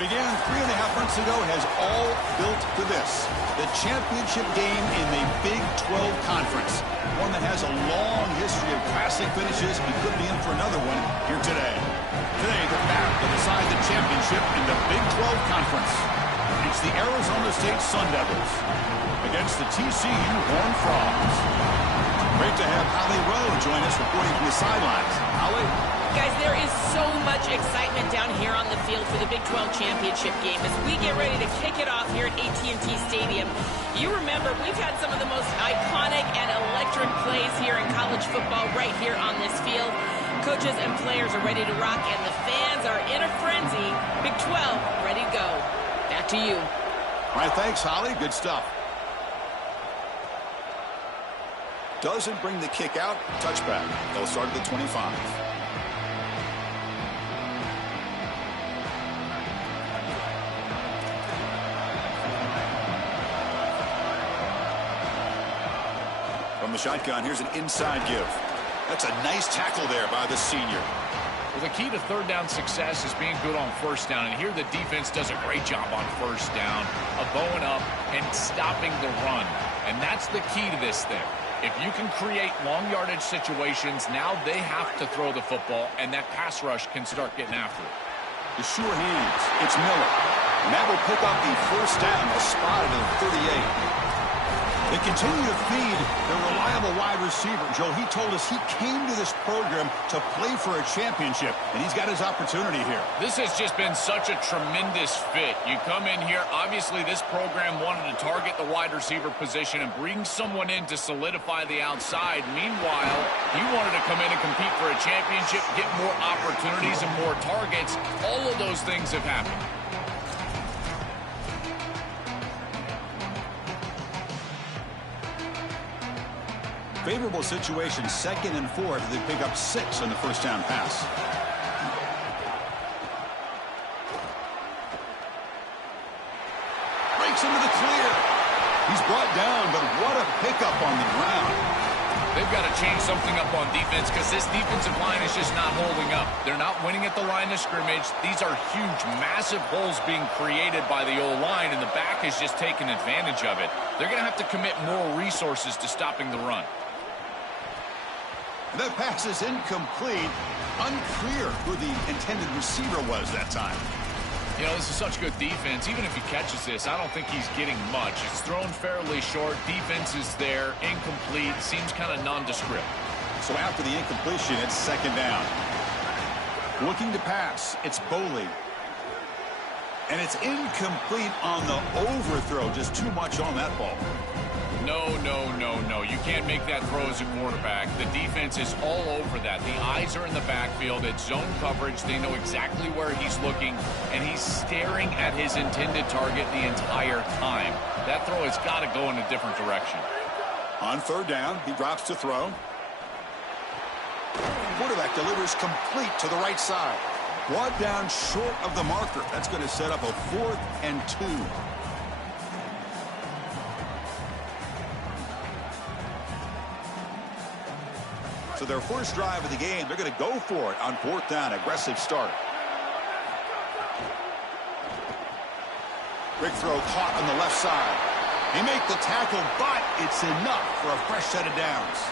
began 3.5 months ago has all built to this. The championship game in the Big 12 Conference. One that has a long history of classic finishes and could be in for another one here today. Today, the battle to decide the championship in the Big 12 Conference. It's the Arizona State Sun Devils against the TCU Horned Frogs. Great to have Holly Rowe join us reporting from the sidelines. Holly? Guys, there is so much excitement down here on the field for the Big 12 championship game as we get ready to kick it off here at AT&T Stadium. You remember, we've had some of the most iconic and electric plays here in college football right here on this field. Coaches and players are ready to rock, and the fans are in a frenzy. Big 12, ready to go. Back to you. All right, thanks, Holly. Good stuff. Doesn't bring the kick out. Touchback. They'll start at the 25. From the shotgun, here's an inside give. That's a nice tackle there by the senior. Well, the key to third down success is being good on first down. And here the defense does a great job on first down of bowing up and stopping the run. And that's the key to this thing. If you can create long yardage situations, now they have to throw the football, and that pass rush can start getting after it. The sure hands. It's Miller. And that will pick up the first down. A spot at the 38. They continue to feed their reliable wide receiver. Joe, he told us he came to this program to play for a championship, and he's got his opportunity here. This has just been such a tremendous fit. You come in here, obviously this program wanted to target the wide receiver position and bring someone in to solidify the outside. Meanwhile, he wanted to come in and compete for a championship, get more opportunities and more targets. All of those things have happened. Favorable situation, 2nd and 4 as they pick up 6 on the first down pass. Breaks into the clear. He's brought down, but what a pickup on the ground. They've got to change something up on defense because this defensive line is just not holding up. They're not winning at the line of scrimmage. These are huge, massive holes being created by the O-line, and the back is just taking advantage of it. They're going to have to commit more resources to stopping the run. The pass is incomplete. Unclear who the intended receiver was that time. You know, this is such good defense. Even if he catches this, I don't think he's getting much. It's thrown fairly short. Defense is there. Incomplete. Seems kind of nondescript. So after the incompletion, it's 2nd down. Looking to pass. It's Boley. And it's incomplete on the overthrow. Just too much on that ball. No. You can't make that throw as a quarterback. The defense is all over that. The eyes are in the backfield. It's zone coverage. They know exactly where he's looking, and he's staring at his intended target the entire time. That throw has got to go in a different direction. On 3rd down, he drops to throw. Quarterback delivers complete to the right side. Brought down short of the marker. That's going to set up a 4th and 2. So their first drive of the game, they're going to go for it on 4th down. Aggressive start. Big throw caught on the left side. He make the tackle, but it's enough for a fresh set of downs.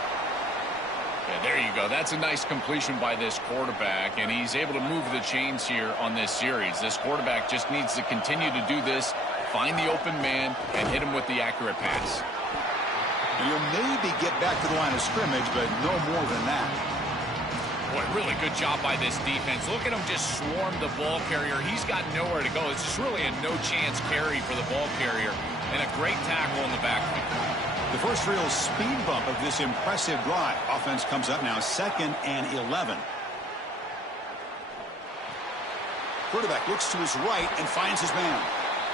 Yeah, there you go. That's a nice completion by this quarterback, and he's able to move the chains here on this series. This quarterback just needs to continue to do this, find the open man, and hit him with the accurate pass. You'll maybe get back to the line of scrimmage, but no more than that. What a really good job by this defense. Look at him just swarm the ball carrier. He's got nowhere to go. It's just really a no-chance carry for the ball carrier, and a great tackle in the backfield. The first real speed bump of this impressive drive. Offense comes up now 2nd and 11. Quarterback looks to his right and finds his man.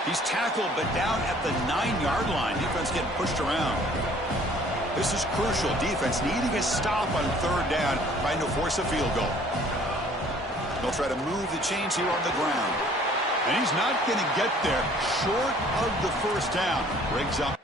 He's tackled, but down at the 9-yard line. Defense getting pushed around. This is crucial. Defense needing a stop on 3rd down, trying to force a field goal. They'll try to move the chains here on the ground. And he's not going to get there short of the first down. Briggs up.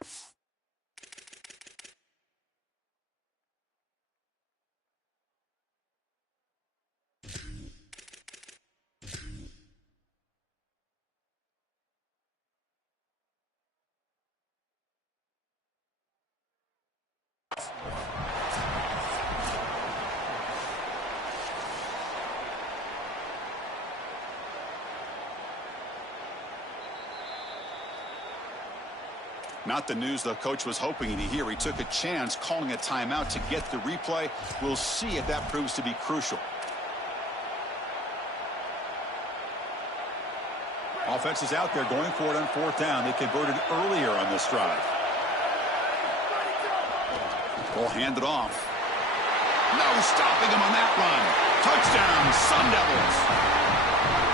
Not the news the coach was hoping to hear. He took a chance calling a timeout to get the replay. We'll see if that proves to be crucial. Offense is out there going for it on 4th down. They converted earlier on this drive. Ball handed off. No stopping him on that run. Touchdown, Sun Devils.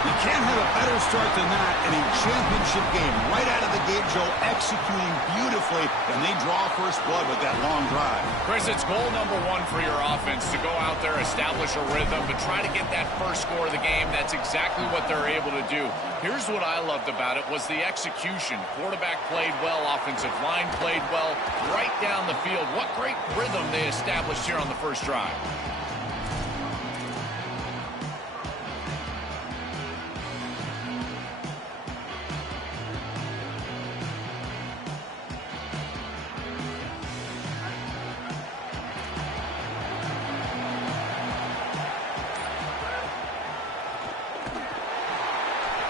You can't have a better start than that in a championship game. Right out of the gate, Joe, executing beautifully, and they draw first blood with that long drive. Chris, it's goal number 1 for your offense to go out there, establish a rhythm, but try to get that first score of the game. That's exactly what they're able to do. Here's what I loved about it was the execution. Quarterback played well, offensive line played well, right down the field. What great rhythm they established here on the first drive.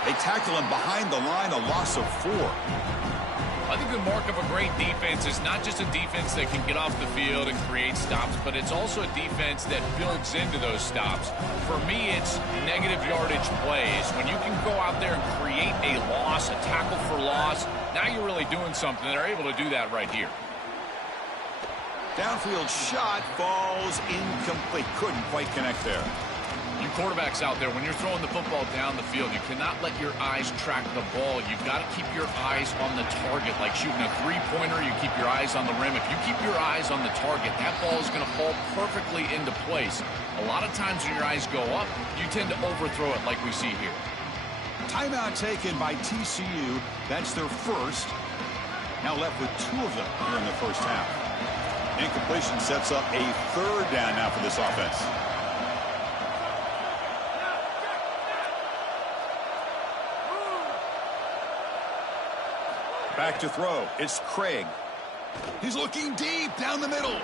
They tackle him behind the line, a loss of 4. I think the mark of a great defense is not just a defense that can get off the field and create stops, but it's also a defense that builds into those stops. For me, it's negative yardage plays. When you can go out there and create a loss, a tackle for loss, now you're really doing something. They're able to do that right here. Downfield shot falls incomplete. Couldn't quite connect there. You quarterbacks out there, when you're throwing the football down the field, you cannot let your eyes track the ball. You've got to keep your eyes on the target. Like shooting a three-pointer, you keep your eyes on the rim. If you keep your eyes on the target, that ball is going to fall perfectly into place. A lot of times when your eyes go up, you tend to overthrow it like we see here. Timeout taken by TCU. That's their first. Now left with 2 of them here in the first half. Incompletion sets up a 3rd down now for this offense. Back to throw. It's Craig. He's looking deep down the middle.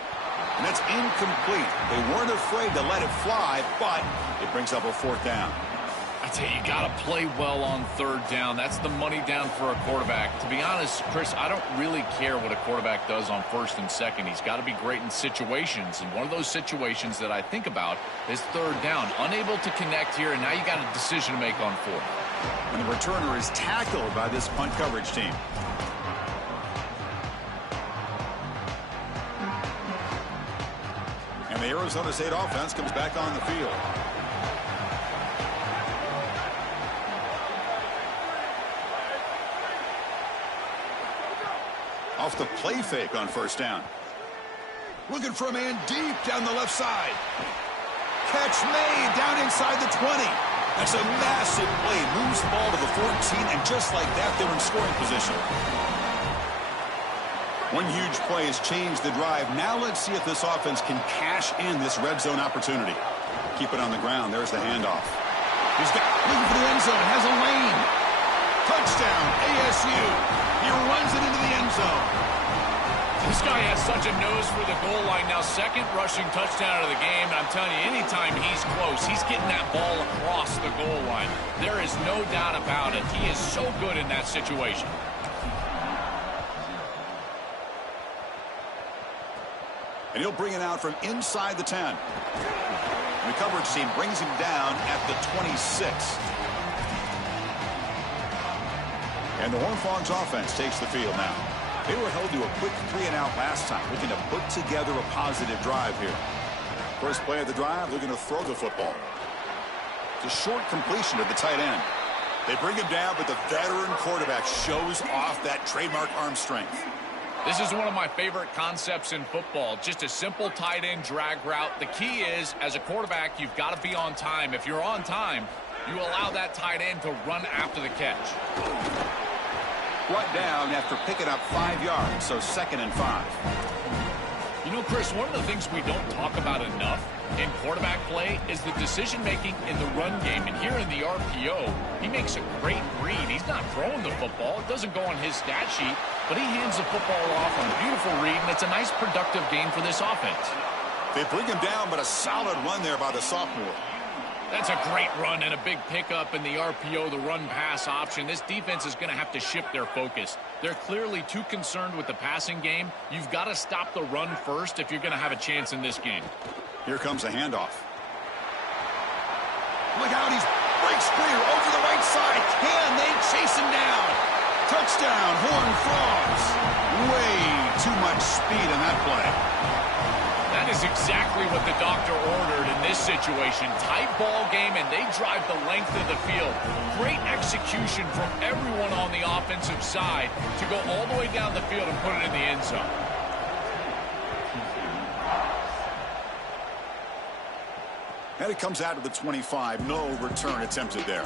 And that's incomplete. They weren't afraid to let it fly, but it brings up a 4th down. I tell you, you got to play well on 3rd down. That's the money down for a quarterback. To be honest, Chris, I don't really care what a quarterback does on 1st and 2nd. He's got to be great in situations. And one of those situations that I think about is 3rd down. Unable to connect here, and now you got a decision to make on 4th. And the returner is tackled by this punt coverage team. And the Arizona State offense comes back on the field. Off the play fake on 1st down. Looking for a man deep down the left side. Catch made down inside the 20. That's a massive play. Moves the ball to the 14, and just like that, they're in scoring position. One huge play has changed the drive. Now let's see if this offense can cash in this red zone opportunity. Keep it on the ground. There's the handoff. He's got looking for the end zone. Has a lane. Touchdown, ASU. He runs it into the end zone. This guy has such a nose for the goal line. Now, 2nd rushing touchdown of the game. And I'm telling you, anytime he's close, he's getting that ball across the goal line. There is no doubt about it. He is so good in that situation. And he'll bring it out from inside the 10. And the coverage team brings him down at the 26. And the Horned Frogs offense takes the field now. They were held to a quick 3-and-out last time, looking to put together a positive drive here. First play of the drive, looking to throw the football. It's a short completion to the tight end. They bring him down, but the veteran quarterback shows off that trademark arm strength. This is one of my favorite concepts in football. Just a simple tight end drag route. The key is, as a quarterback, you've got to be on time. If you're on time, you allow that tight end to run after the catch. Brought down after picking up 5 yards, so 2nd and 5. You know, Chris, one of the things we don't talk about enough in quarterback play is the decision-making in the run game. And here in the RPO, he makes a great read. He's not throwing the football. It doesn't go on his stat sheet, but he hands the football off on a beautiful read, and it's a nice productive game for this offense. They bring him down, but a solid run there by the sophomore. That's a great run and a big pickup in the RPO, the run-pass option. This defense is going to have to shift their focus. They're clearly too concerned with the passing game. You've got to stop the run first if you're going to have a chance in this game. Here comes a handoff. Look out, he's breaks clear over the right side. Can they chase him down? Touchdown, Horned Frogs. Way too much speed in that play. That is exactly what the doctor ordered in this situation. Tight ball game, and they drive the length of the field. Great execution from everyone on the offensive side to go all the way down the field and put it in the end zone. And it comes out of the 25. No return attempted there.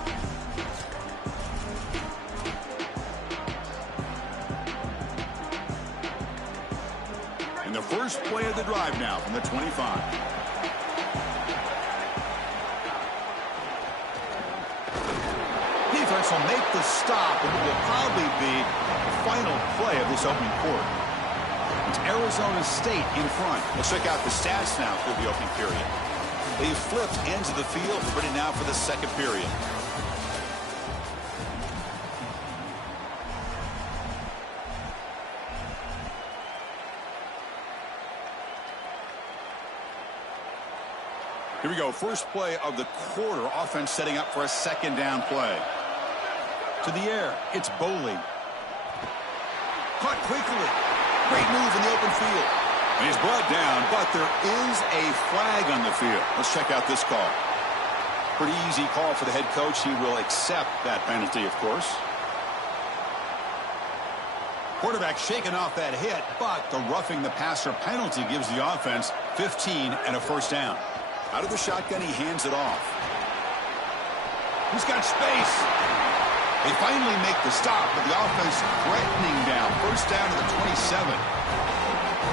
And the first play of the drive now from the 25. Defense will make the stop, and it will probably be the final play of this opening quarter. It's Arizona State in front. Let's check out the stats now for the opening period. They've flipped ends of the field, ready now for the second period. Here we go. First play of the quarter. Offense setting up for a second down play. To the air. It's Boley. Caught quickly. Great move in the open field. And he's brought down, but there is a flag on the field. Let's check out this call. Pretty easy call for the head coach. He will accept that penalty, of course. Quarterback shaking off that hit, but the roughing the passer penalty gives the offense 15 and a first down. Out of the shotgun, he hands it off. He's got space. They finally make the stop, but the offense threatening down. First down to the 27.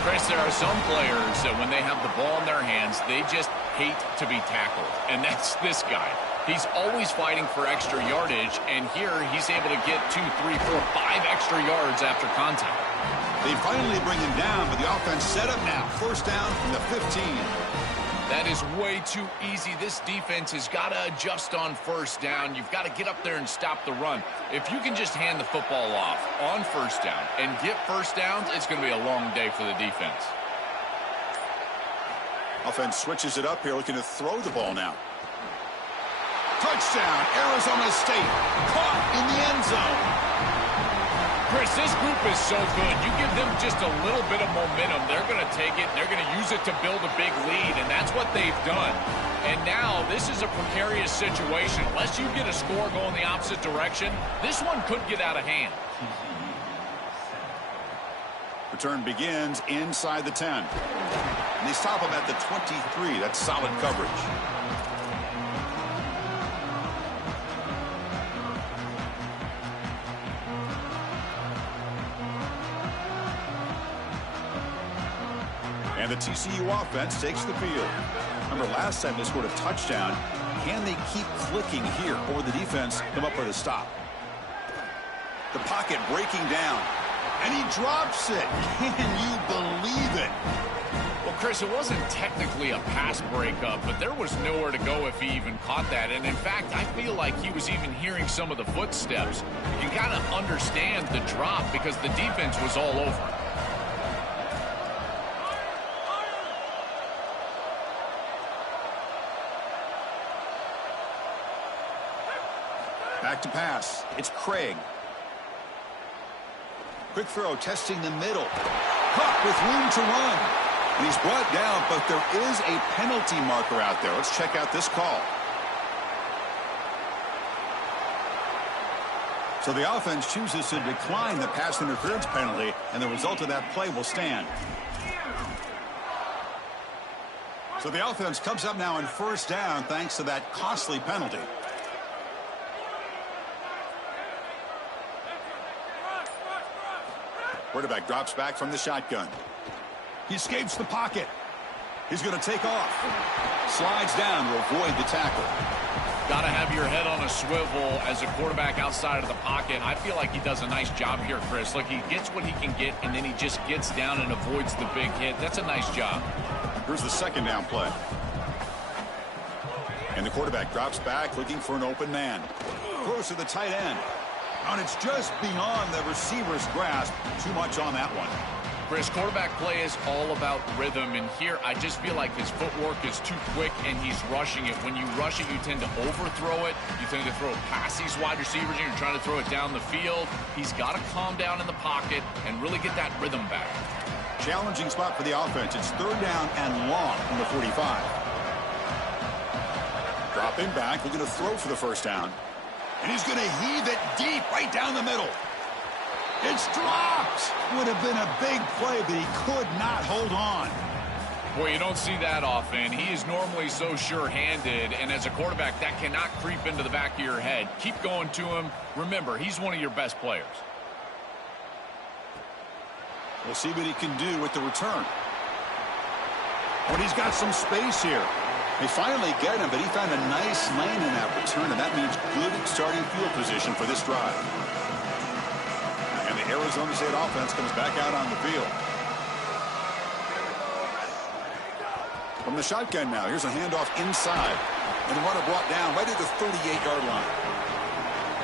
Chris, there are some players that when they have the ball in their hands, they just hate to be tackled. And that's this guy. He's always fighting for extra yardage, and here he's able to get 2, 3, 4, 5 extra yards after contact. They finally bring him down, but the offense set up now. First down from the 15. That is way too easy. This defense has got to adjust on first down. You've got to get up there and stop the run. If you can just hand the football off on first down and get first downs, it's going to be a long day for the defense. Offense switches it up here, looking to throw the ball now. Touchdown, Arizona State. Caught in the end zone. Chris, this group is so good. You give them just a little bit of momentum, they're going to take it, and they're going to use it to build a big lead, and that's what they've done. And now this is a precarious situation. Unless you get a score going the opposite direction, this one could get out of hand. Return begins inside the 10. And they stop him at the 23. That's solid coverage. And the TCU offense takes the field. Remember, last time they scored a touchdown. Can they keep clicking here, or will the defense come up with a stop? The pocket breaking down. And he drops it. Can you believe it? Well, Chris, it wasn't technically a pass breakup, but there was nowhere to go if he even caught that. And, in fact, I feel like he was even hearing some of the footsteps. You kind of understand the drop because the defense was all over it. Back to pass. It's Craig. Quick throw, testing the middle. Caught with room to run. And he's brought down, but there is a penalty marker out there. Let's check out this call. So the offense chooses to decline the pass interference penalty, and the result of that play will stand. So the offense comes up now in first down thanks to that costly penalty. Quarterback drops back from the shotgun. He escapes the pocket. He's going to take off. Slides down to avoid the tackle. Got to have your head on a swivel as a quarterback outside of the pocket. I feel like he does a nice job here, Chris. Look, he gets what he can get, and then he just gets down and avoids the big hit. That's a nice job. Here's the second down play. And And the quarterback drops back looking for an open man. Throws to the tight end. And it's just beyond the receiver's grasp. Too much on that one. Chris, quarterback play is all about rhythm, and here I just feel like his footwork is too quick and he's rushing it. When you rush it, you tend to overthrow it. You tend to throw it past these wide receivers, and you're trying to throw it down the field. He's got to calm down in the pocket and really get that rhythm back. Challenging spot for the offense. It's 3rd down and long from the 45. Dropping back, looking to throw for the 1st down. And he's going to heave it deep right down the middle. It's dropped. Would have been a big play, but he could not hold on. Boy, you don't see that often. He is normally so sure-handed, and as a quarterback, that cannot creep into the back of your head. Keep going to him. Remember, he's one of your best players. We'll see what he can do with the return. But he's got some space here. They finally get him, but he found a nice lane in that return, and that means good starting field position for this drive. And the Arizona State offense comes back out on the field. From the shotgun now, here's a handoff inside. And the runner brought down right at the 38-yard line.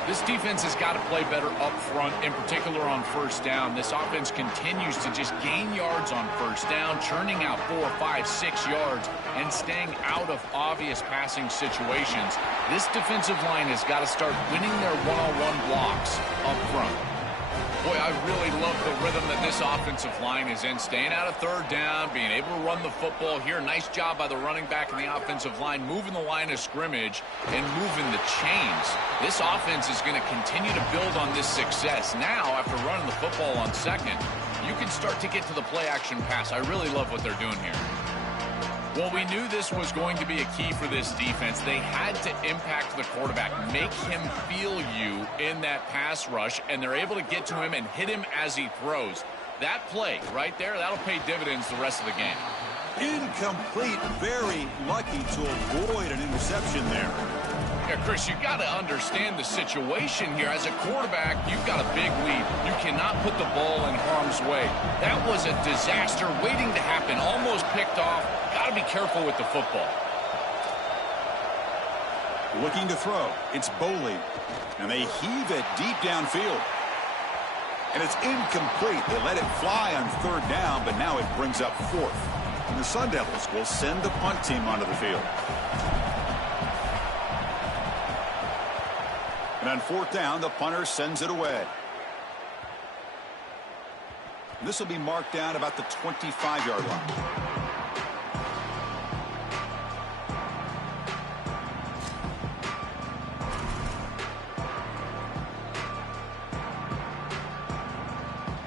This defense has got to play better up front, in particular on 1st down. This offense continues to just gain yards on 1st down, churning out 4, 5, 6 yards, and staying out of obvious passing situations. This defensive line has got to start winning their one-on-one blocks up front. Boy, I really love the rhythm that this offensive line is in, staying out of 3rd down, being able to run the football here. Nice job by the running back and the offensive line, moving the line of scrimmage and moving the chains. This offense is going to continue to build on this success. Now, after running the football on 2nd, you can start to get to the play-action pass. I really love what they're doing here. Well, we knew this was going to be a key for this defense. They had to impact the quarterback, make him feel you in that pass rush, and they're able to get to him and hit him as he throws. That play right there, that'll pay dividends the rest of the game. Incomplete, very lucky to avoid an interception there. Yeah, Chris, you got to understand the situation here. As a quarterback, you've got a big lead. You cannot put the ball in harm's way. That was a disaster waiting to happen, almost picked off. Got to be careful with the football. Looking to throw. It's Boley. And they heave it deep downfield. And it's incomplete. They let it fly on 3rd down, but now it brings up 4th. And the Sun Devils will send the punt team onto the field. And on 4th down, the punter sends it away. This will be marked down about the 25-yard line.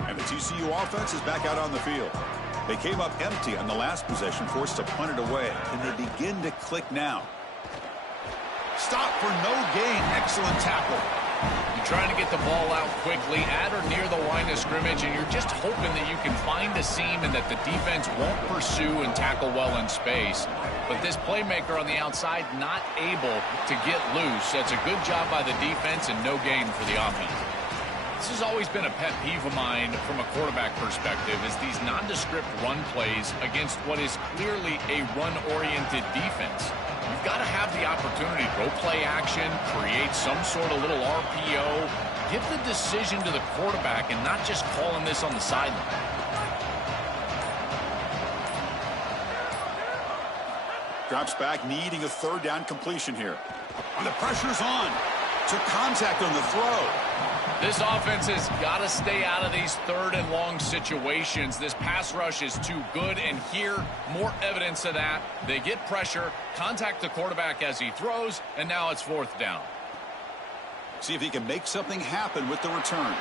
And the TCU offense is back out on the field. They came up empty on the last possession, forced to punt it away, and they begin to click now. Stop for no gain. Excellent tackle. You're trying to get the ball out quickly at or near the line of scrimmage, and you're just hoping that you can find a seam and that the defense won't pursue and tackle well in space. But this playmaker on the outside not able to get loose. That's a good job by the defense and no gain for the offense. This has always been a pet peeve of mine from a quarterback perspective, is these nondescript run plays against what is clearly a run-oriented defense. You've got to have the opportunity to go play action, create some sort of little RPO, give the decision to the quarterback and not just calling this on the sideline. Drops back, needing a 3rd down completion here. And the pressure's on. Took contact on the throw. This offense has got to stay out of these 3rd and long situations. This pass rush is too good, and here, more evidence of that. They get pressure, contact the quarterback as he throws, and now it's 4th down. See if he can make something happen with the return.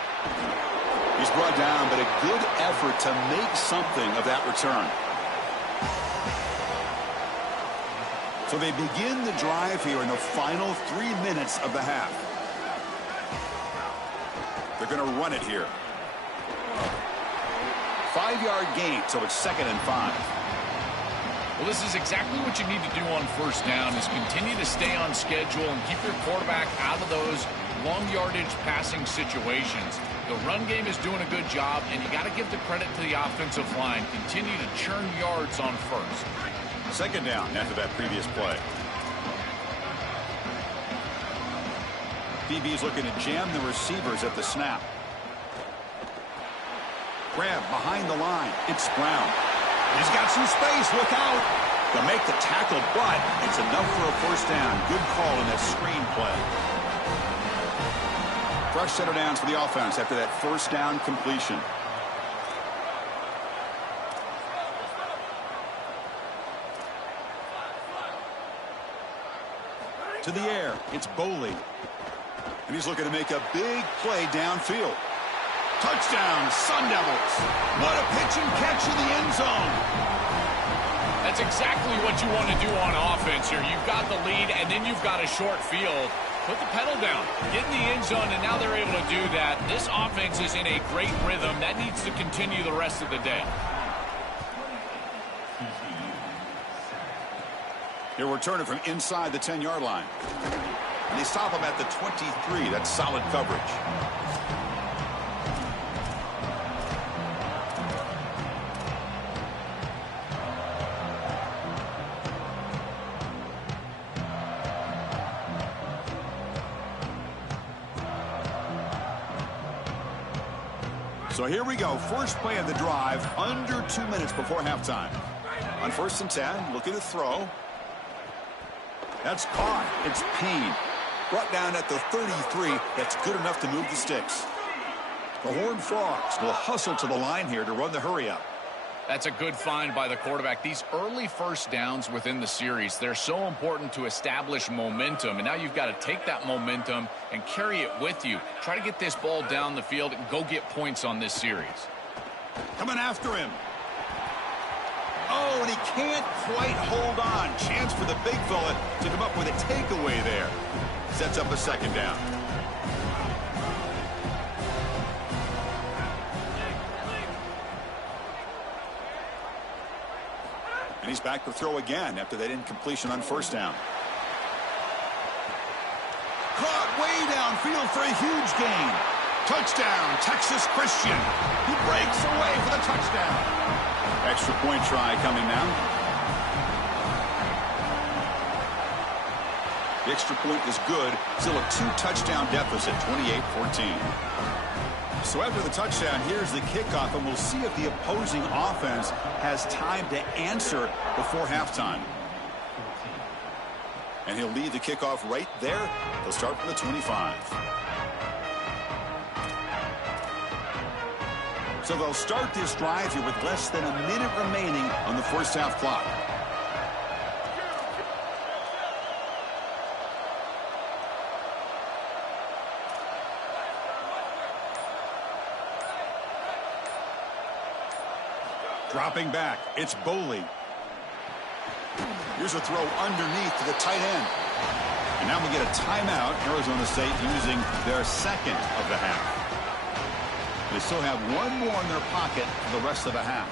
He's brought down, but a good effort to make something of that return. So they begin the drive here in the final 3 minutes of the half. They're going to run it here. 5-yard gain, so it's 2nd and 5. Well, this is exactly what you need to do on 1st down, is continue to stay on schedule and keep your quarterback out of those long yardage passing situations. The run game is doing a good job, and you got to give the credit to the offensive line. Continue to churn yards on 1st. 2nd down after that previous play. DB's looking to jam the receivers at the snap. Grab behind the line. It's Brown. He's got some space. Look out. To make the tackle, but it's enough for a first down. Good call in that screen play. Fresh set of downs for the offense after that first down completion. To the air. It's Boley. And he's looking to make a big play downfield. Touchdown, Sun Devils. What a pitch and catch in the end zone. That's exactly what you want to do on offense here. You've got the lead, and then you've got a short field. Put the pedal down. Get in the end zone, and now they're able to do that. This offense is in a great rhythm. That needs to continue the rest of the day. He'll return it from inside the 10-yard line. And they stop him at the 23. That's solid coverage. So here we go. First play of the drive, under 2 minutes before halftime. On 1st and 10, looking to throw. That's caught. It's Payne. Brought down at the 33. That's good enough to move the sticks. The Horned Frogs will hustle to the line here to run the hurry-up. That's a good find by the quarterback. These early first downs within the series, they're so important to establish momentum. And now you've got to take that momentum and carry it with you. Try to get this ball down the field and go get points on this series. Coming after him. Oh, and he can't quite hold on. Chance for the big fella to come up with a takeaway there. Sets up a second down. And he's back to throw again after that incompletion on first down. Caught way downfield for a huge gain. Touchdown, Texas Christian. He breaks away for the touchdown. Extra point try coming now. The extra point is good. Still a 2-touchdown deficit, 28-14. So after the touchdown, here's the kickoff, and we'll see if the opposing offense has time to answer before halftime. And he'll lead the kickoff right there. They'll start from the 25. So they'll start this drive here with less than a minute remaining on the first half clock. Dropping back, it's Boley. Here's a throw underneath to the tight end. And now we get a timeout. Arizona State using their second of the half. They still have one more in their pocket for the rest of the half.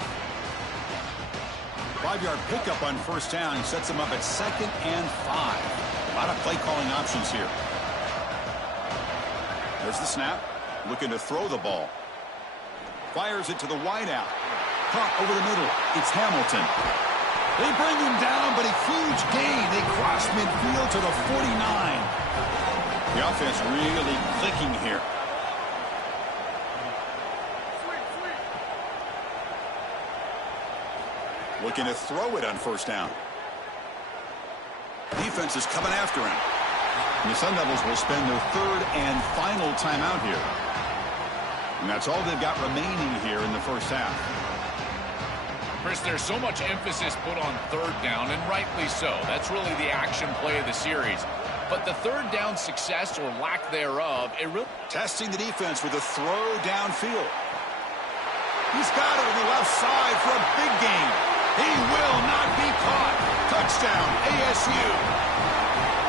5-yard pickup on first down sets them up at 2nd and 5. A lot of play calling options here. There's the snap. Looking to throw the ball. Fires it to the wideout. Caught over the middle. It's Hamilton. They bring him down, but a huge gain. They cross midfield to the 49. The offense really clicking here. Looking to throw it on first down. Defense is coming after him. And the Sun Devils will spend their 3rd and final timeout here. And that's all they've got remaining here in the first half. Chris, there's so much emphasis put on 3rd down, and rightly so. That's really the action play of the series. But the 3rd down success or lack thereof, it really... Testing the defense with a throw downfield. He's got it on the left side for a big gain. He will not be caught. Touchdown, ASU.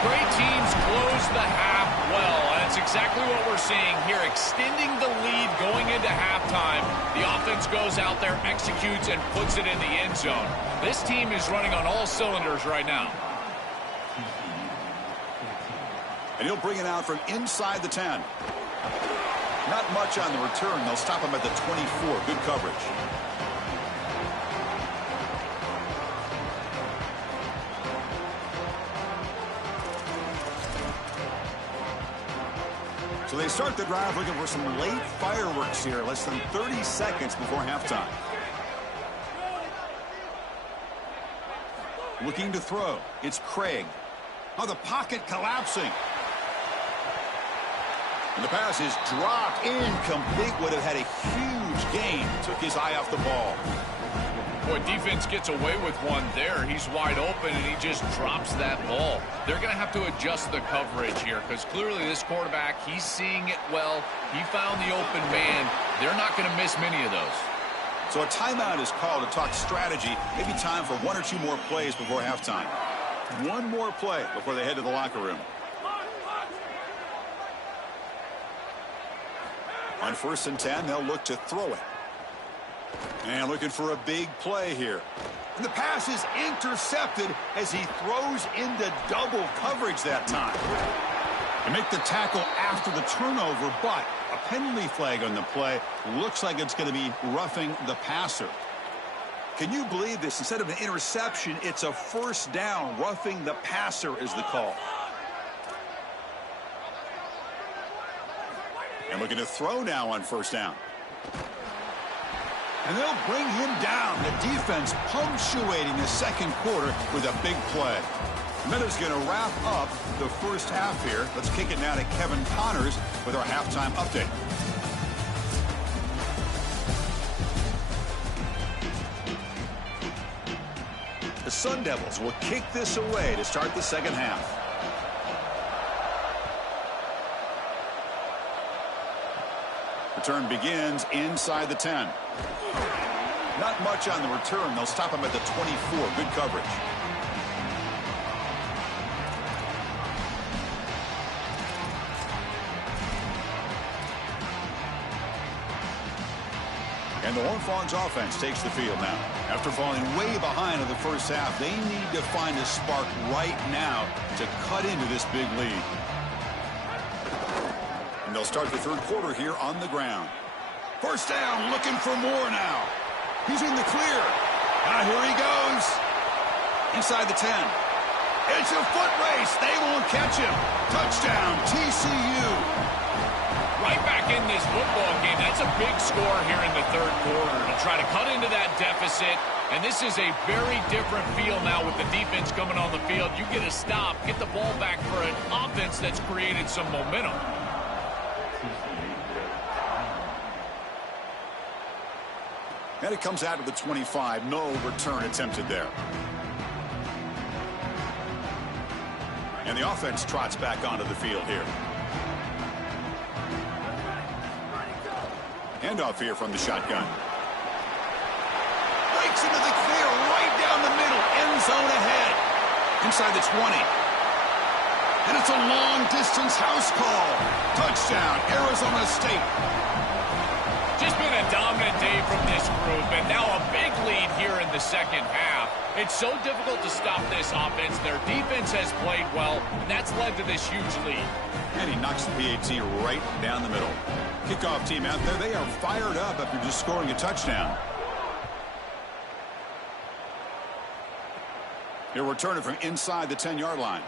Great teams close the half well, and it's exactly what we're seeing here, extending the lead going into halftime. The offense goes out there, executes, and puts it in the end zone. This team is running on all cylinders right now. And he'll bring it out from inside the 10. Not much on the return. They'll stop him at the 24. Good coverage. So they start the drive looking for some late fireworks here, less than 30 seconds before halftime. Looking to throw. It's Craig. Oh, the pocket collapsing. And the pass is dropped. Incomplete. Would have had a huge gain. Took his eye off the ball. Boy, defense gets away with one there. He's wide open, and he just drops that ball. They're going to have to adjust the coverage here because clearly this quarterback, he's seeing it well. He found the open man. They're not going to miss many of those. So a timeout is called to talk strategy. Maybe time for one or two more plays before halftime. One more play before they head to the locker room. On 1st and 10, they'll look to throw it. And looking for a big play here. And the pass is intercepted as he throws into double coverage that time. They make the tackle after the turnover, but a penalty flag on the play. Looks like it's going to be roughing the passer. Can you believe this? Instead of an interception, it's a first down. Roughing the passer is the call. And looking to throw now on 1st down. And they'll bring him down. The defense punctuating the second quarter with a big play. Meta's going to wrap up the first half here. Let's kick it now to Kevin Connors with our halftime update. The Sun Devils will kick this away to start the second half. Return begins inside the 10. Not much on the return. They'll stop him at the 24. Good coverage. And the Horned offense takes the field now. After falling way behind in the first half, they need to find a spark right now to cut into this big lead. And they'll start the third quarter here on the ground. 1st down, looking for more now. He's in the clear. Here he goes. Inside the 10. It's a foot race. They won't catch him. Touchdown, TCU. Right back in this football game. That's a big score here in the third quarter to try to cut into that deficit. And this is a very different feel now with the defense coming on the field. You get a stop, get the ball back for an offense that's created some momentum. And it comes out of the 25. No return attempted there. And the offense trots back onto the field here. Handoff here from the shotgun. Breaks into the clear right down the middle. End zone ahead. Inside the 20. And it's a long-distance house call. Touchdown, Arizona State. Just been a dominant day from this group, and now a big lead here in the second half. It's so difficult to stop this offense. Their defense has played well, and that's led to this huge lead. And he knocks the PAT right down the middle. Kickoff team out there, they are fired up after just scoring a touchdown. He'll return it from inside the 10-yard line.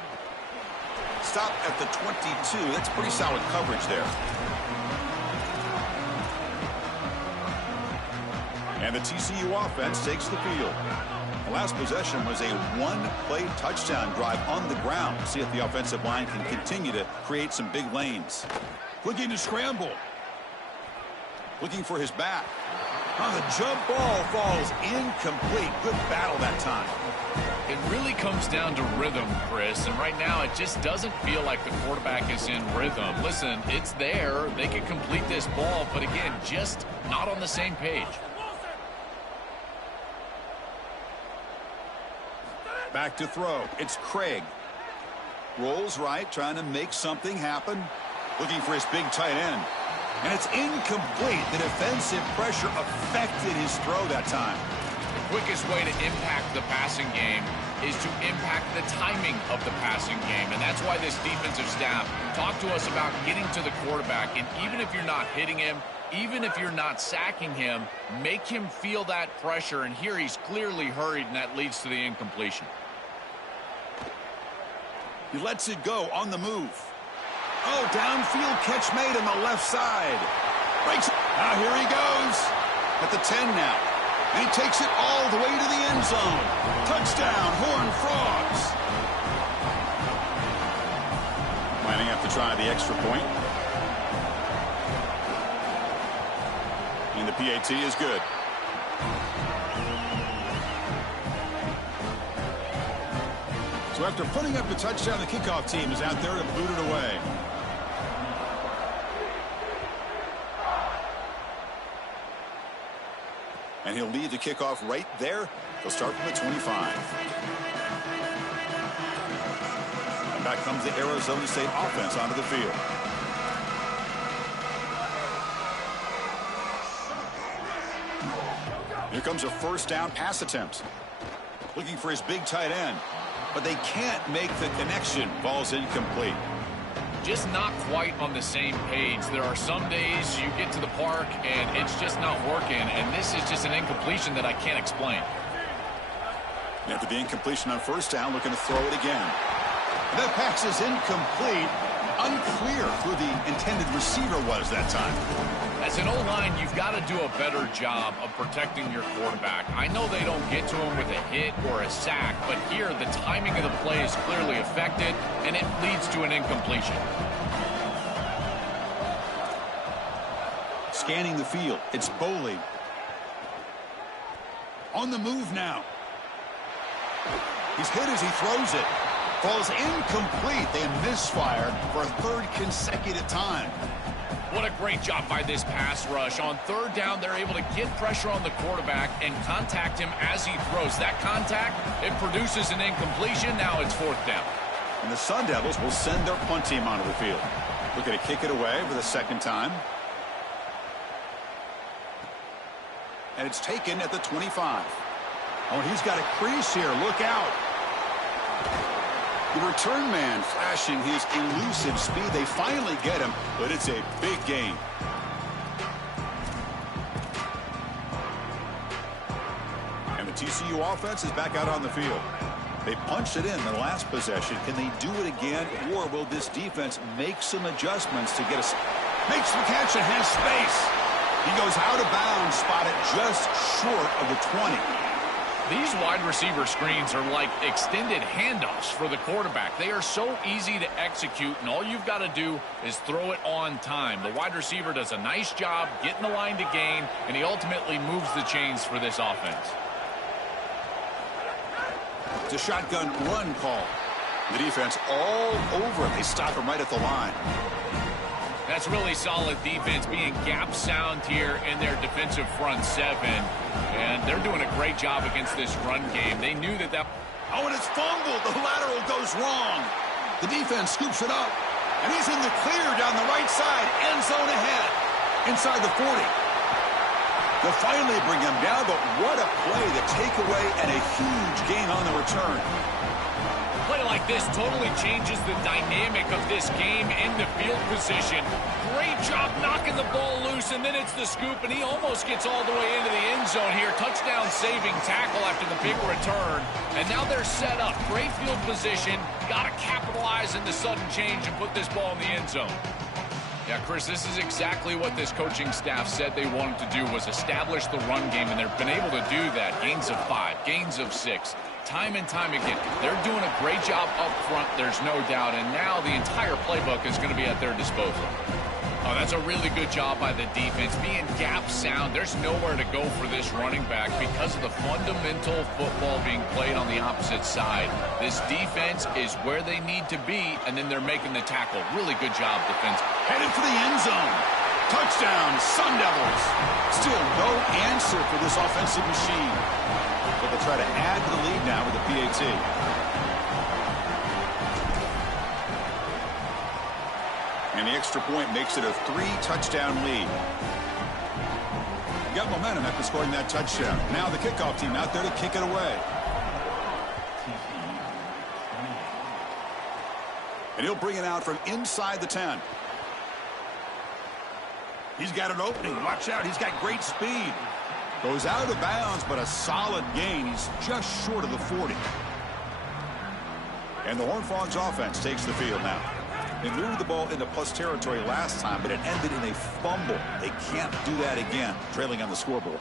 Stop at the 22. That's pretty solid coverage there. And the TCU offense takes the field. The last possession was a one-play touchdown drive on the ground. See if the offensive line can continue to create some big lanes. Looking to scramble. Looking for his back. The jump ball falls incomplete. Good battle that time. It really comes down to rhythm, Chris, and right now it just doesn't feel like the quarterback is in rhythm. Listen, it's there. They can complete this ball, but again, just not on the same page. Back to throw. It's Craig. Rolls right, trying to make something happen. Looking for his big tight end. And it's incomplete. The defensive pressure affected his throw that time. The quickest way to impact the passing game is to impact the timing of the passing game. And that's why this defensive staff talked to us about getting to the quarterback. And even if you're not hitting him, even if you're not sacking him, make him feel that pressure. And here he's clearly hurried, and that leads to the incompletion. He lets it go on the move. Oh, downfield catch made on the left side. Breaks it. Now here he goes. At the 10 now. And he takes it all the way to the end zone. Touchdown, Horned Frogs. Lining up to try the extra point. And the PAT is good. So after putting up the touchdown, the kickoff team is out there to boot it away. And he'll lead the kickoff right there. He'll start from the 25. And back comes the Arizona State offense onto the field. Here comes a first down pass attempt. Looking for his big tight end. But they can't make the connection. Ball's incomplete. Just not quite on the same page. There are some days you get to the park and it's just not working, and this is just an incompletion that I can't explain. And after the incompletion on first down, looking to throw it again. And that pass is incomplete. Unclear who the intended receiver was that time. As an O-line, you've got to do a better job of protecting your quarterback. I know they don't get to him with a hit or a sack, but here the timing of the play is clearly affected, and it leads to an incompletion. Scanning the field, it's Boley. On the move now. He's hit as he throws it. Falls incomplete. They misfire for a third consecutive time. What a great job by this pass rush. On third down, they're able to get pressure on the quarterback and contact him as he throws. That contact, it produces an incompletion. Now it's fourth down. And the Sun Devils will send their punt team onto the field. Looking to kick it away for the second time. And it's taken at the 25. Oh, and he's got a crease here. Look out. The return man flashing his elusive speed. They finally get him, but it's a big gain. And the TCU offense is back out on the field. They punched it in the last possession. Can they do it again, or will this defense make some adjustments to get us? Makes the catch and has space. He goes out of bounds, spotted just short of the 20. These wide receiver screens are like extended handoffs for the quarterback. They are so easy to execute, and all you've got to do is throw it on time. The wide receiver does a nice job getting the line to gain, and he ultimately moves the chains for this offense. It's a shotgun run call. The defense all over it. They stop him right at the line. That's really solid defense, being gap sound here in their defensive front seven. And they're doing a great job against this run game. They knew that. Oh, and it's fumbled. The lateral goes wrong. The defense scoops it up. And he's in the clear down the right side. End zone ahead. Inside the 40. They'll finally bring him down, but what a play. The takeaway and a huge gain on the return. Play like this totally changes the dynamic of this game in the field position. Great job knocking the ball loose, and then it's the scoop, and he almost gets all the way into the end zone here. Touchdown saving tackle after the big return. And now they're set up. Great field position. Got to capitalize in the sudden change and put this ball in the end zone. Yeah, Chris, this is exactly what this coaching staff said they wanted to do, was establish the run game, and they've been able to do that. Gains of 5, gains of 6. Time and time again, they're doing a great job up front, there's no doubt, and now the entire playbook is going to be at their disposal. Oh, that's a really good job by the defense. Being gap sound, there's nowhere to go for this running back because of the fundamental football being played on the opposite side. This defense is where they need to be, and then they're making the tackle. Really good job, defense. Headed for the end zone. Touchdown, Sun Devils. Still no answer for this offensive machine. But they'll try to add to the lead now with the PAT. And the extra point makes it a 3-touchdown lead. Got momentum after scoring that touchdown. Now the kickoff team out there to kick it away. And he'll bring it out from inside the 10. He's got an opening. Watch out. He's got great speed. Goes out of bounds, but a solid gain. He's just short of the 40. And the Horned Frogs offense takes the field now. They moved the ball into plus territory last time, but it ended in a fumble. They can't do that again, trailing on the scoreboard.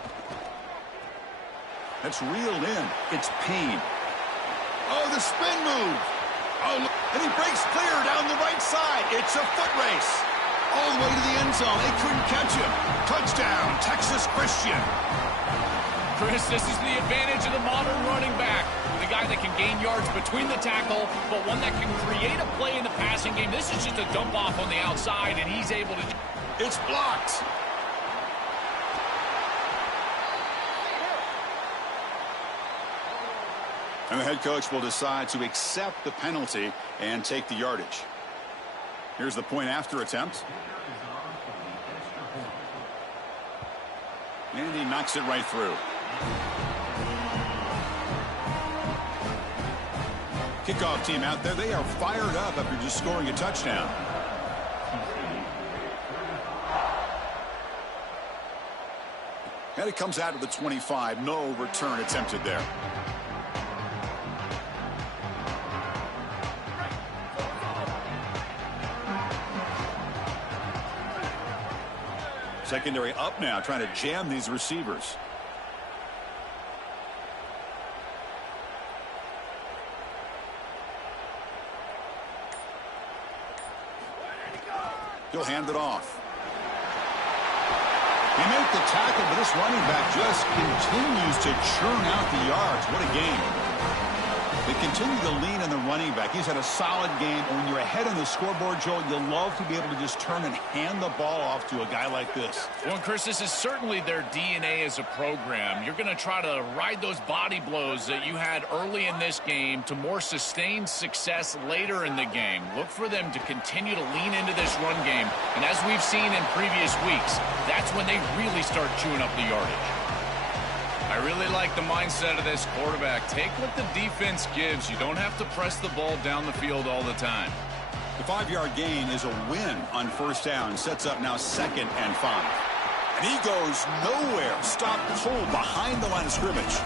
That's reeled in. It's Payne. Oh, the spin move. Oh, look. And he breaks clear down the right side. It's a foot race. All the way to the end zone. They couldn't catch him. Touchdown, Texas Christian. Chris, this is the advantage of the modern running back. The guy that can gain yards between the tackle, but one that can create a play in the passing game. This is just a dump off on the outside, and he's able to... It's blocked. And the head coach will decide to accept the penalty and take the yardage. Here's the point after attempt. And he knocks it right through. Kickoff team out there, they are fired up after just scoring a touchdown. And it comes out of the 25. No return attempted there. Secondary up now, trying to jam these receivers. He'll hand it off. He made the tackle, but this running back just continues to churn out the yards. What a game. They continue to lean on the running back. He's had a solid game. And when you're ahead on the scoreboard, Joel, you'll love to be able to just turn and hand the ball off to a guy like this. Well, Chris, this is certainly their DNA as a program. You're going to try to ride those body blows that you had early in this game to more sustained success later in the game. Look for them to continue to lean into this run game. And as we've seen in previous weeks, that's when they really start chewing up the yardage. I really like the mindset of this quarterback. Take what the defense gives. You don't have to press the ball down the field all the time. The 5-yard gain is a win on first down. Sets up now 2nd and 5. And he goes nowhere. Stop cold behind the line of scrimmage.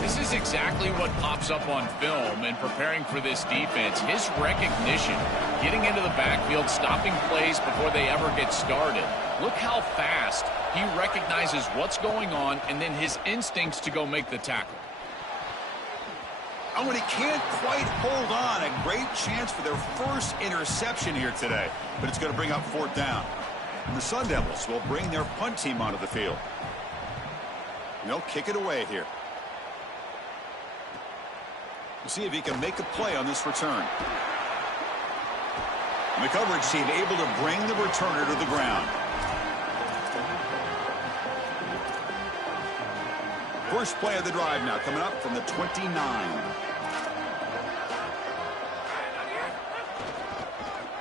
This is exactly what pops up on film in preparing for this defense. His recognition, getting into the backfield, stopping plays before they ever get started. Look how fast he recognizes what's going on and then his instincts to go make the tackle. Oh, and he can't quite hold on. A great chance for their first interception here today. But it's going to bring up 4th down. And the Sun Devils will bring their punt team onto the field. And they'll kick it away here. We'll see if he can make a play on this return. And the coverage team able to bring the returner to the ground. First play of the drive now coming up from the 29.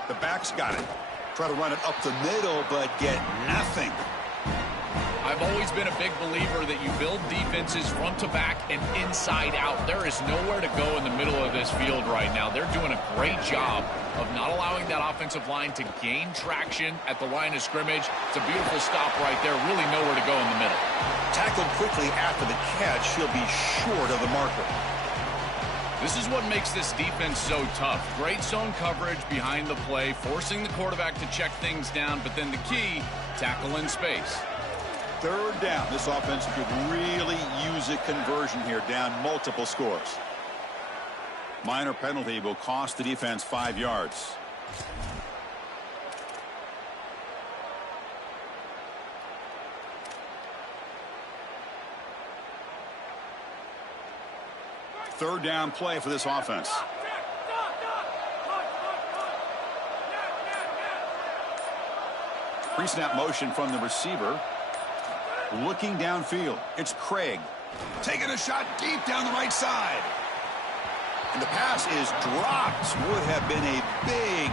The back's got it. Try to run it up the middle, but get nothing. I've always been a big believer that you build defenses front to back and inside out. There is nowhere to go in the middle of this field right now. They're doing a great job of not allowing that offensive line to gain traction at the line of scrimmage. It's a beautiful stop right there. Really nowhere to go in the middle. Tackled quickly after the catch. He'll be short of the marker. This is what makes this defense so tough. Great zone coverage behind the play, forcing the quarterback to check things down, but then the key, tackle in space. 3rd down. This offense could really use a conversion here, down multiple scores. Minor penalty will cost the defense 5 yards. Third down play for this offense. Pre-snap motion from the receiver. Looking downfield. It's Craig. Taking a shot deep down the right side. And the pass is dropped. Would have been a big...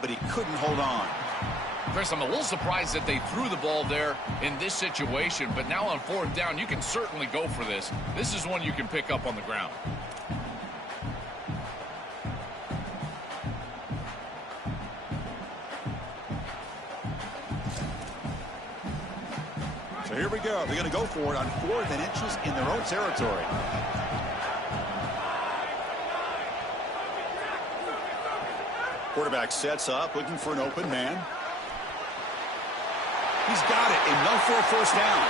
but he couldn't hold on. Chris, I'm a little surprised that they threw the ball there in this situation, but now on 4th down, you can certainly go for this. This is one you can pick up on the ground. So here we go. They're going to go for it on 4th and inches in their own territory. Quarterback sets up, looking for an open man. He's got it, enough for a 1st down.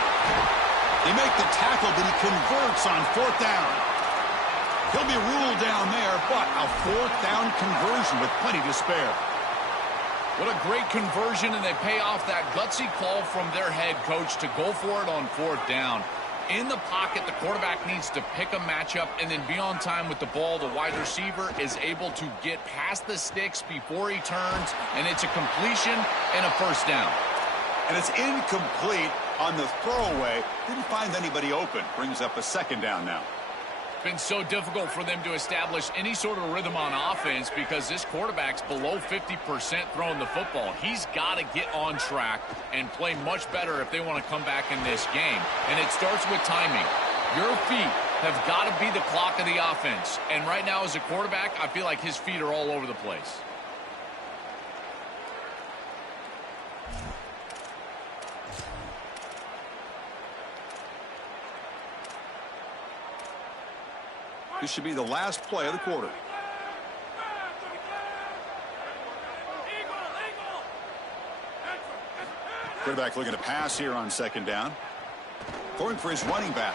They make the tackle, but he converts on 4th down. He'll be ruled down there, but a 4th down conversion with plenty to spare. What a great conversion, and they pay off that gutsy call from their head coach to go for it on 4th down. In the pocket, the quarterback needs to pick a matchup and then be on time with the ball. The wide receiver is able to get past the sticks before he turns, and it's a completion and a 1st down. And it's incomplete on the throwaway. Didn't find anybody open. Brings up a 2nd down now. Been so difficult for them to establish any sort of rhythm on offense because this quarterback's below 50% throwing the football. He's got to get on track and play much better if they want to come back in this game. And it starts with timing. Your feet have got to be the clock of the offense. And right now as a quarterback, I feel like his feet are all over the place. This should be the last play of the quarter. Quarterback looking to pass here on 2nd down. Going for his running back.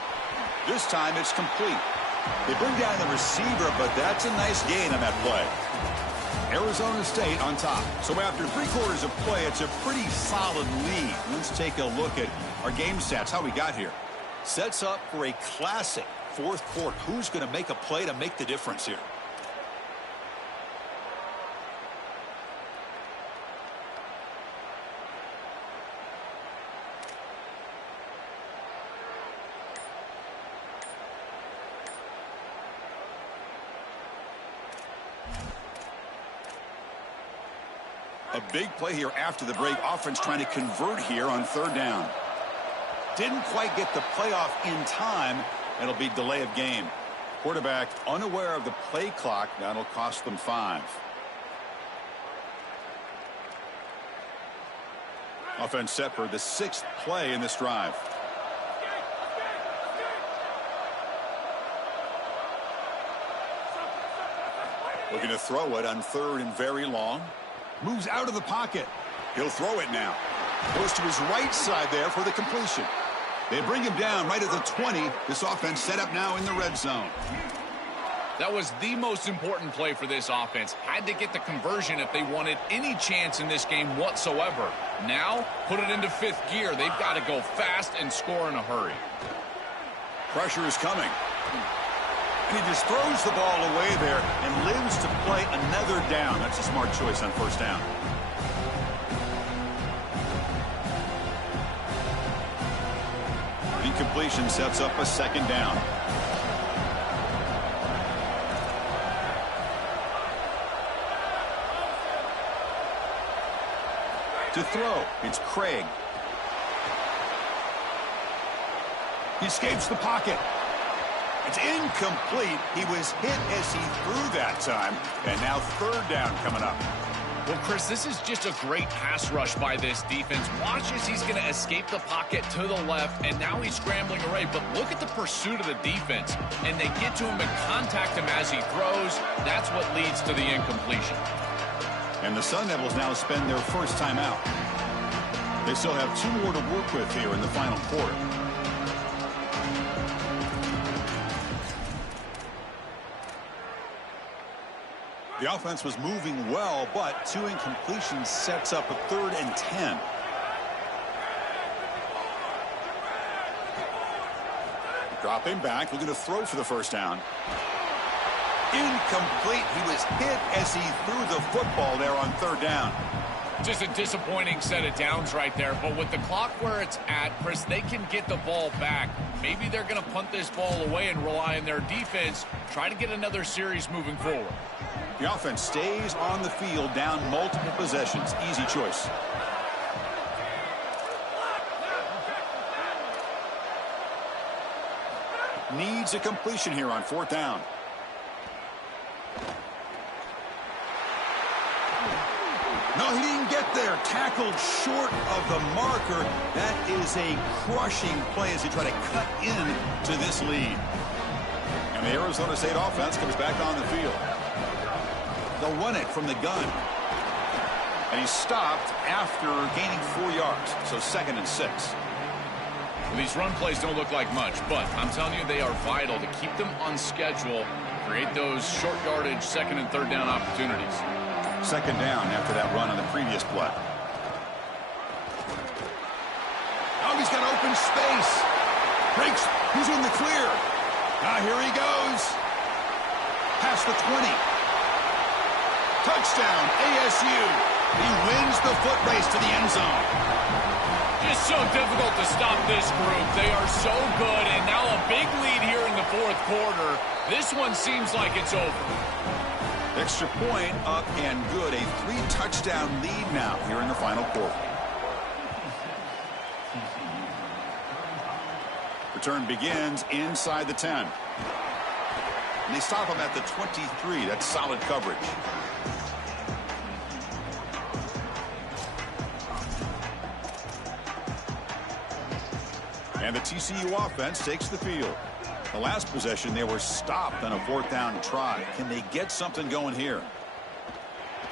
This time it's complete. They bring down the receiver, but that's a nice gain on that play. Arizona State on top. So after 3/4 of play, it's a pretty solid lead. Let's take a look at our game stats, how we got here. Sets up for a classic 4th quarter. Who's going to make a play to make the difference here? A big play here after the break. Offense trying to convert here on 3rd down. Didn't quite get the playoff in time. It'll be delay of game. Quarterback unaware of the play clock. That'll cost them 5. Offense set for the 6th play in this drive. Looking to throw it on 3rd and very long. Moves out of the pocket. He'll throw it now. Goes to his right side there for the completion. They bring him down right at the 20. This offense set up now in the red zone. That was the most important play for this offense. Had to get the conversion if they wanted any chance in this game whatsoever. Now, put it into 5th gear. They've got to go fast and score in a hurry. Pressure is coming. And he just throws the ball away there and lives to play another down. That's a smart choice on 1st down. Incompletion sets up a 2nd down. To throw, it's Craig. He escapes the pocket. It's incomplete. He was hit as he threw that time. And now 3rd down coming up. Well, Chris, this is just a great pass rush by this defense. Watch as he's going to escape the pocket to the left, and now he's scrambling away. But look at the pursuit of the defense. And they get to him and contact him as he throws. That's what leads to the incompletion. And the Sun Devils now spend their 1st time out. They still have 2 more to work with here in the final quarter. The offense was moving well, but 2 incompletions sets up a 3rd and 10. Dropping back, looking to throw for the 1st down. Incomplete. He was hit as he threw the football there on 3rd down. Just a disappointing set of downs right there, but with the clock where it's at, Chris, they can get the ball back. Maybe they're going to punt this ball away and rely on their defense, try to get another series moving forward. The offense stays on the field, down multiple possessions. Easy choice. needs a completion here on 4th down. No, he didn't get there. Tackled short of the marker. That is a crushing play as he tried to cut in to this lead. And the Arizona State offense comes back on the field. They'll run it from the gun. And he's stopped after gaining 4 yards. So 2nd and 6. Well, these run plays don't look like much, but I'm telling you they are vital to keep them on schedule, create those short yardage 2nd and 3rd down opportunities. 2nd down after that run on the previous play. Oh, he's got open space. Breaks. He's in the clear. Here he goes. Past the 20. Touchdown, ASU. He wins the foot race to the end zone. Just so difficult to stop this group. They are so good, and now a big lead here in the 4th quarter. This one seems like it's over. Extra point up and good. A 3-touchdown lead now here in the final quarter. Return begins inside the 10. And they stop him at the 23. That's solid coverage. And the TCU offense takes the field. The last possession, they were stopped on a 4th down try. Can they get something going here?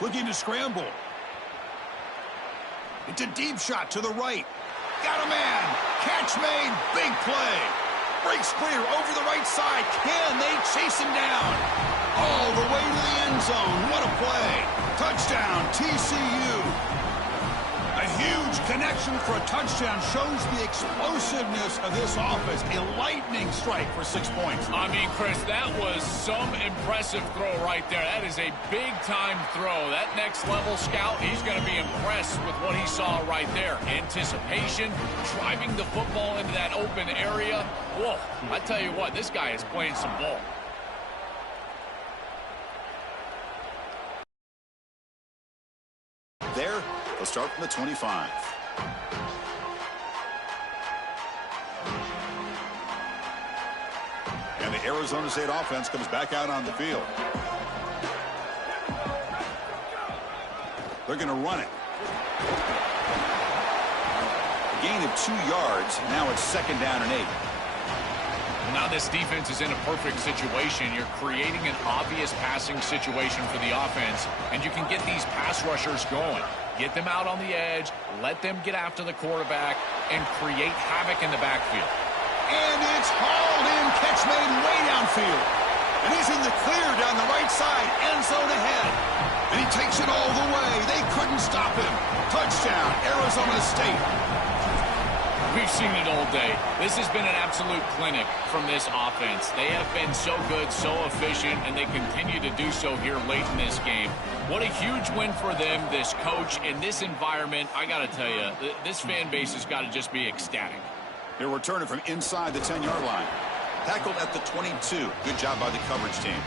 Looking to scramble. It's a deep shot to the right. Got a man. Catch made. Big play. Breaks clear over the right side. Can they chase him down? All the way to the end zone. What a play. Touchdown, TCU. A huge connection for a touchdown shows the explosiveness of this offense. A lightning strike for 6 points. I mean, Chris, that was some impressive throw right there. That is a big-time throw. That next-level scout, he's going to be impressed with what he saw right there. Anticipation, driving the football into that open area. Whoa, I tell you what, this guy is playing some ball. There, they'll start from the 25. And the Arizona State offense comes back out on the field. They're going to run it. A gain of 2 yards. Now it's 2nd down and 8. Now this defense is in a perfect situation. You're creating an obvious passing situation for the offense, and you can get these pass rushers going. Get them out on the edge, let them get after the quarterback, and create havoc in the backfield. And it's hauled in, catch made way downfield. And he's in the clear down the right side, end zone ahead. And he takes it all the way. They couldn't stop him. Touchdown, Arizona State. We've seen it all day. This has been an absolute clinic from this offense. They have been so good, so efficient, and they continue to do so here late in this game. What a huge win for them, this coach, in this environment. I got to tell you, this fan base has got to just be ecstatic. They're returning from inside the 10-yard line. Tackled at the 22. Good job by the coverage team.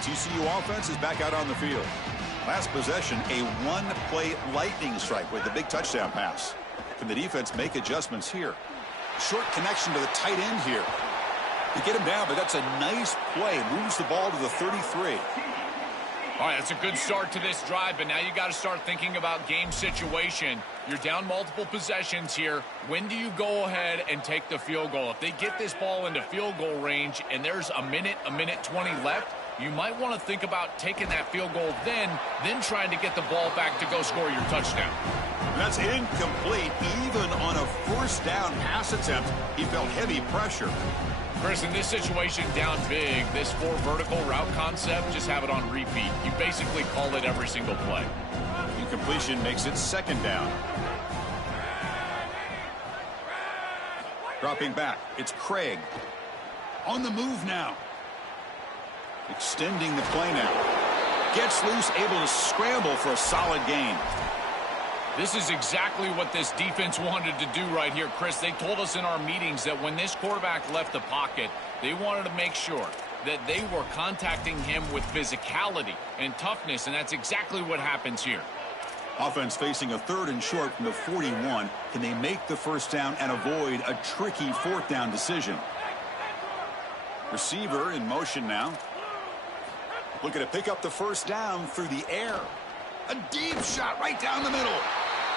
TCU offense is back out on the field. Last possession, a one-play lightning strike with the big touchdown pass. Can the defense make adjustments here? Short connection to the tight end here. They get him down, but that's a nice play. Moves the ball to the 33. All right, that's a good start to this drive, but now you got to start thinking about game situation. You're down multiple possessions here. When do you go ahead and take the field goal? If they get this ball into field goal range and there's a minute 20 left, you might want to think about taking that field goal then trying to get the ball back to go score your touchdown. That's incomplete. Even on a first down pass attempt, he felt heavy pressure. Chris, in this situation, down big, this 4 vertical route concept, just have it on repeat. You basically call it every single play. Incompletion makes it 2nd down. Dropping back, it's Craig. On the move now. Extending the play now. Gets loose, able to scramble for a solid gain. This is exactly what this defense wanted to do right here, Chris. They told us in our meetings that when this quarterback left the pocket, they wanted to make sure that they were contacting him with physicality and toughness, and that's exactly what happens here. Offense facing a 3rd and short from the 41. Can they make the first down and avoid a tricky 4th down decision? Receiver in motion now. Looking to pick up the first down through the air. A deep shot right down the middle.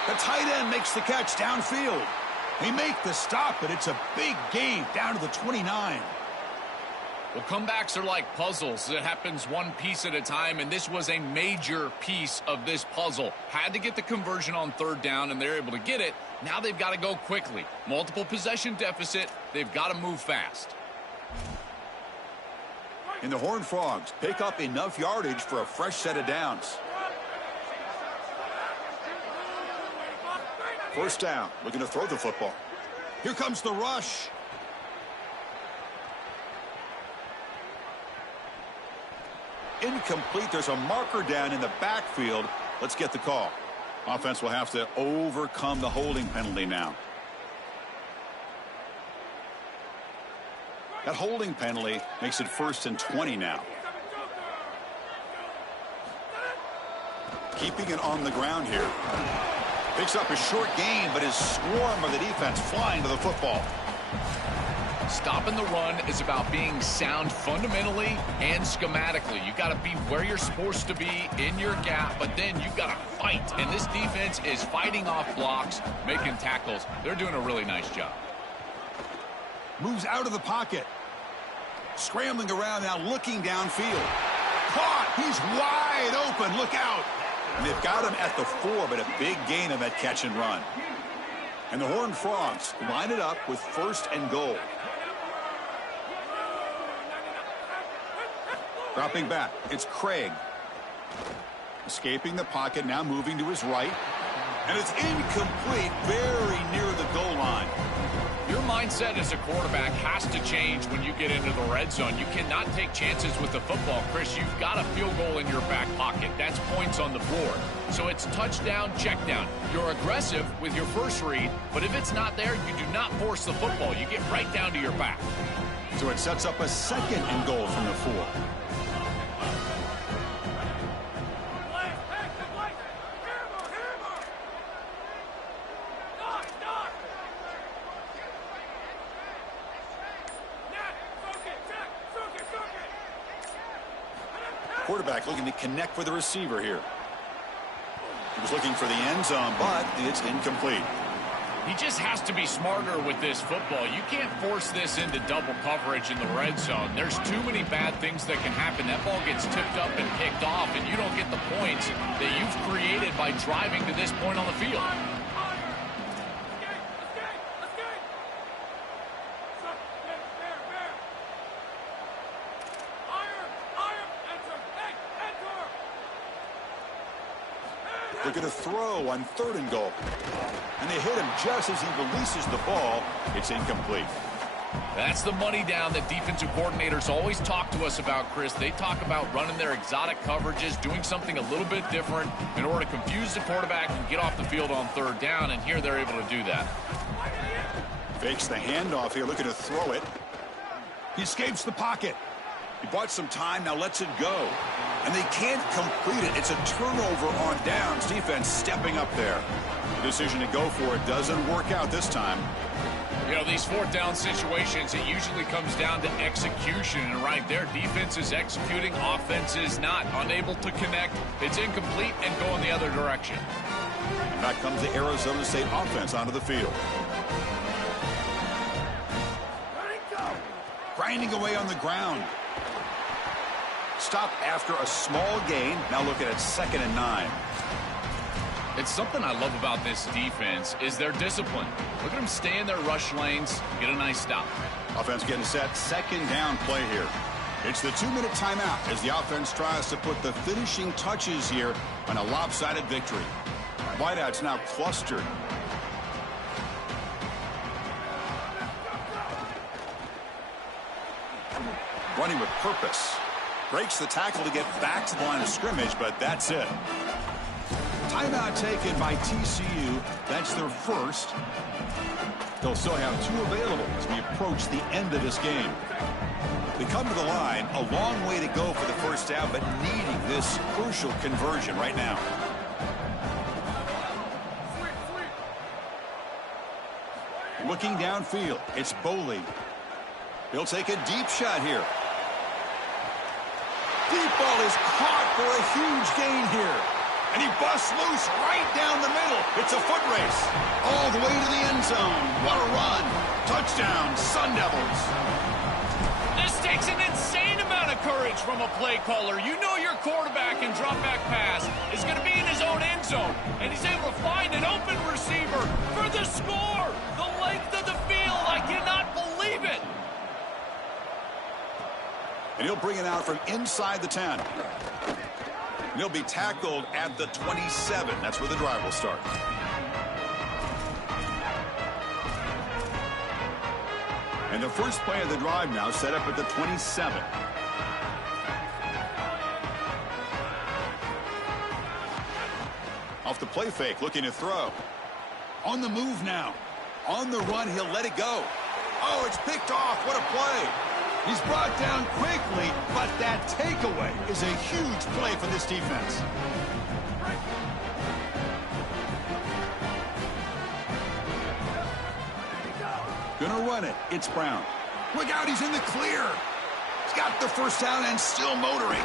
The tight end makes the catch downfield. They make the stop, but it's a big gain down to the 29. Well, comebacks are like puzzles. It happens one piece at a time, and this was a major piece of this puzzle. Had to get the conversion on 3rd down, and they're able to get it. Now they've got to go quickly. Multiple possession deficit. They've got to move fast. And the Horned Frogs pick up enough yardage for a fresh set of downs. First down, looking to throw the football. Here comes the rush. Incomplete. There's a marker down in the backfield. Let's get the call. Offense will have to overcome the holding penalty now. That holding penalty makes it 1st and 20 now. Keeping it on the ground here. Picks up a short gain, but his swarm of the defense flying to the football. Stopping the run is about being sound fundamentally and schematically. You got to be where you're supposed to be in your gap, but then you got to fight. And this defense is fighting off blocks, making tackles. They're doing a really nice job. Moves out of the pocket. Scrambling around now, looking downfield. Caught. He's wide open. Look out. And they've got him at the 4, but a big gain on that catch and run. And the Horned Frogs line it up with 1st and goal. Dropping back, it's Craig. Escaping the pocket, now moving to his right. And it's incomplete, very near the goal line. Your mindset as a quarterback has to change when you get into the red zone. You cannot take chances with the football, Chris. You've got a field goal in your back pocket. That's points on the board. So it's touchdown, check down. You're aggressive with your first read, but if it's not there, you do not force the football. You get right down to your back. So it sets up a 2nd and goal from the 4. Quarterback looking to connect with the receiver here. He was looking for the end zone, but it's incomplete. He just has to be smarter with this football. You can't force this into double coverage in the red zone. There's too many bad things that can happen. That ball gets tipped up and picked off, and you don't get the points that you've created by driving to this point on the field. They're going to throw on 3rd and goal. And they hit him just as he releases the ball. It's incomplete. That's the money down that defensive coordinators always talk to us about, Chris. They talk about running their exotic coverages, doing something a little bit different in order to confuse the quarterback and get off the field on 3rd down, and here they're able to do that. Fakes the handoff here, looking to throw it. He escapes the pocket. He bought some time, now lets it go. And they can't complete it. It's a turnover on downs. Defense stepping up there. The decision to go for it doesn't work out this time. You know, these 4th down situations, it usually comes down to execution. And right there, defense is executing, offense is not. Unable to connect. It's incomplete and going the other direction. Back comes the Arizona State offense onto the field. Grinding away on the ground. Stop after a small gain. Now looking at 2nd and 9. It's something I love about this defense is their discipline. Look at them stay in their rush lanes, get a nice stop. Offense getting set. 2nd down play here. It's the 2-minute timeout as the offense tries to put the finishing touches here on a lopsided victory. Wideouts now clustered. Running with purpose. Breaks the tackle to get back to the line of scrimmage, but that's it. Tight Timeout taken by TCU. That's their first. They'll still have 2 available as we approach the end of this game. They come to the line, a long way to go for the first down, but needing this crucial conversion right now. Looking downfield, it's Boley. He'll take a deep shot here. Deep ball is caught for a huge gain here. And he busts loose right down the middle. It's a foot race. All the way to the end zone. What a run. Touchdown, Sun Devils. This takes an insane amount of courage from a play caller. You know your quarterback and drop back pass is going to be in his own end zone. And he's able to find an open receiver for the score. The length of the field. I cannot believe it. And he'll bring it out from inside the 10. And he'll be tackled at the 27. That's where the drive will start. And the first play of the drive now set up at the 27. Off the play fake, looking to throw. On the move now. On the run, he'll let it go. Oh, it's picked off. What a play. He's brought down quickly, but that takeaway is a huge play for this defense. Gonna run it. It's Brown. Look out, he's in the clear. He's got the first down and still motoring.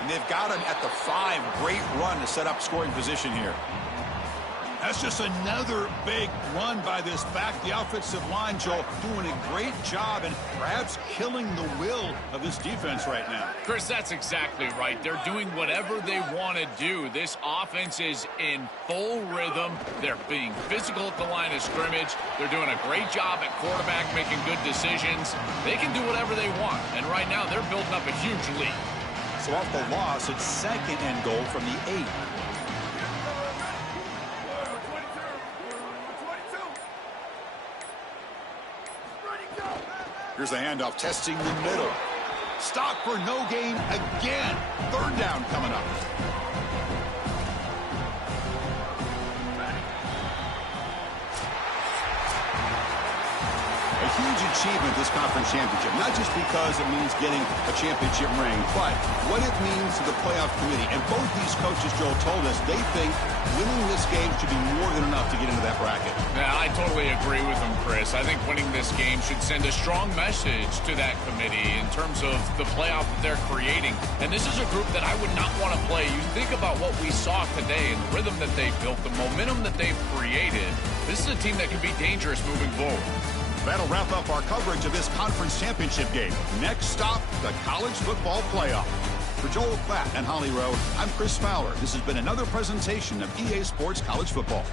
And they've got him at the 5. Great run to set up scoring position here. That's just another big run by this back. The offensive line, Joel, doing a great job and perhaps killing the will of this defense right now. Chris, that's exactly right. They're doing whatever they want to do. This offense is in full rhythm. They're being physical at the line of scrimmage. They're doing a great job at quarterback, making good decisions. They can do whatever they want. And right now, they're building up a huge lead. So off the loss, it's 2nd and goal from the 8. Here's the handoff, testing the middle. Stop for no gain again. 3rd down coming up. A huge achievement, this conference championship. Not just because it means getting a championship ring, but what it means to the playoff committee. And both these coaches, Joel, told us they think winning this game should be more than enough to get into that bracket. Yeah, I totally agree with them, Chris. I think winning this game should send a strong message to that committee in terms of the playoff that they're creating. And this is a group that I would not want to play. You think about what we saw today and the rhythm that they built, the momentum that they've created. This is a team that can be dangerous moving forward. That'll wrap up our coverage of this conference championship game. Next stop, the college football playoff. For Joel Klatt and Holly Rowe, I'm Chris Fowler. This has been another presentation of EA Sports College Football.